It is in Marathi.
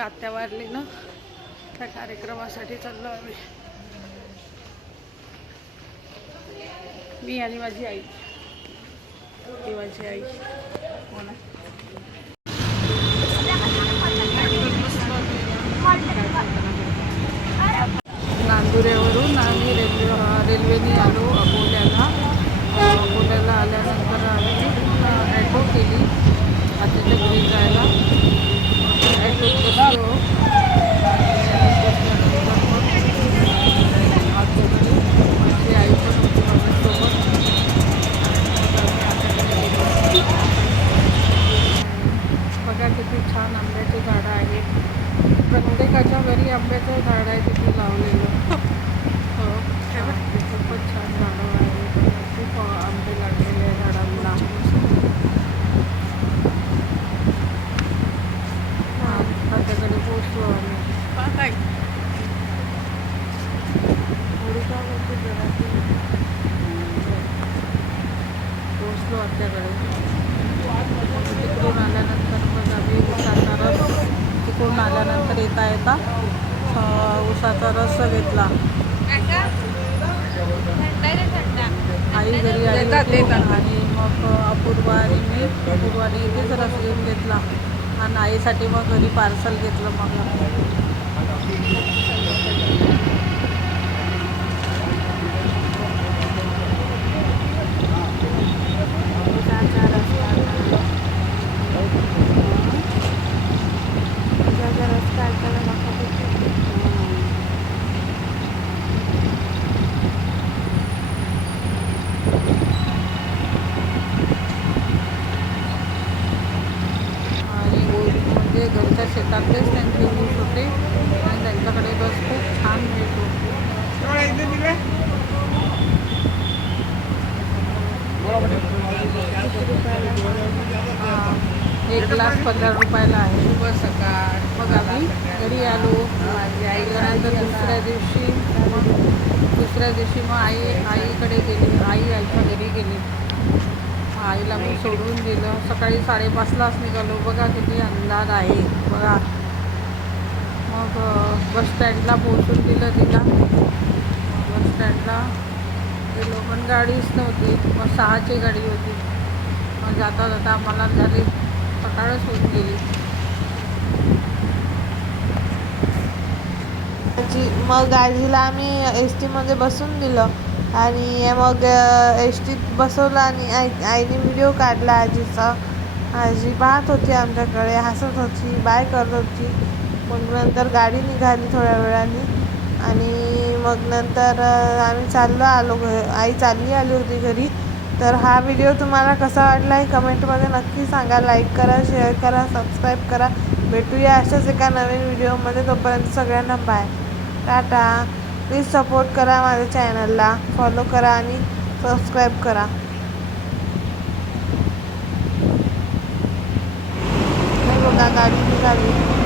आत्या वारली ना, त्या कार्यक्रमासाठी चाललो आम्ही, मी आणि माझी आई. ही माझी आई. नांदुऱ्यावरून आम्ही रेल्वेने आलो अकोल्याला. अकोल्याला आल्यानंतर आम्ही ॲटो केली आत्याच्या घरी जायला. ॲटोत बसलो. माझी आई पण होती माझ्यासोबत. बघा किती छान आंब्याची झाडं आहेत. प्रत्येकाच्या घरी आंब्याचं झाड आहे तिथे लावलेलं. हो, खूपच छान झाडं आहे. खूप आंबे लागलेले आहे झाडांना. आत्याकडे पोचलो आम्ही. काय पोचलो आत्याकडे. तिकडून आल्यानंतर मग आम्ही उसाचा रस, तिकडून आल्यानंतर येता उसाचा रस घेतला. आई घरी आली आणि मग अपूर्वाने इथेच रस घेऊन घेतला आणि आईसाठी मग घरी पार्सल घेतलं. मग घरच्या शेतातलेच त्यांचे ऊस होते आणि त्यांच्याकडे बस खूप छान मिळतो. एक ग्लास 15 रुपयाला आहे. मग आम्ही घरी आलो. त्यानंतर दुसऱ्या दिवशी मग आईकडे गेली. आईच्या घरी गेली. आईला मी सोडून दिलं. सकाळी 5:30लाच निघालो. बघा किती अंधार आहे बघा. मग बस स्टँडला पोहोचून दिलं तिला. बस स्टँडला गेलो पण गाडीच नव्हती. मग 6ची गाडी होती. मग जाता जाता आम्हाला झाली सकाळच होऊन गेली. मग आजीला आम्ही एस टीमध्ये बसून दिलं आणि मग एस टीत बसवलं आणि आईने व्हिडिओ काढला आजीचा. आजी पाहत होती आमच्याकडे, हसत होती, बाय करत होती. मग नंतर गाडी निघाली थोड्या वेळाने आणि मग नंतर आम्ही आलो आई आली होती घरी. तर हा व्हिडिओ तुम्हाला कसा वाटला आहे कमेंटमध्ये नक्की सांगा. लाईक करा, शेअर करा, सबस्क्राईब करा. भेटूया अशाच एका नवीन व्हिडिओमध्ये. तोपर्यंत सगळ्यांना बाय, टाटा. प्लीज सपोर्ट करा माझ्या चॅनलला, फॉलो करा आणि सबस्क्राईब करा. बघा गाडी निघाली.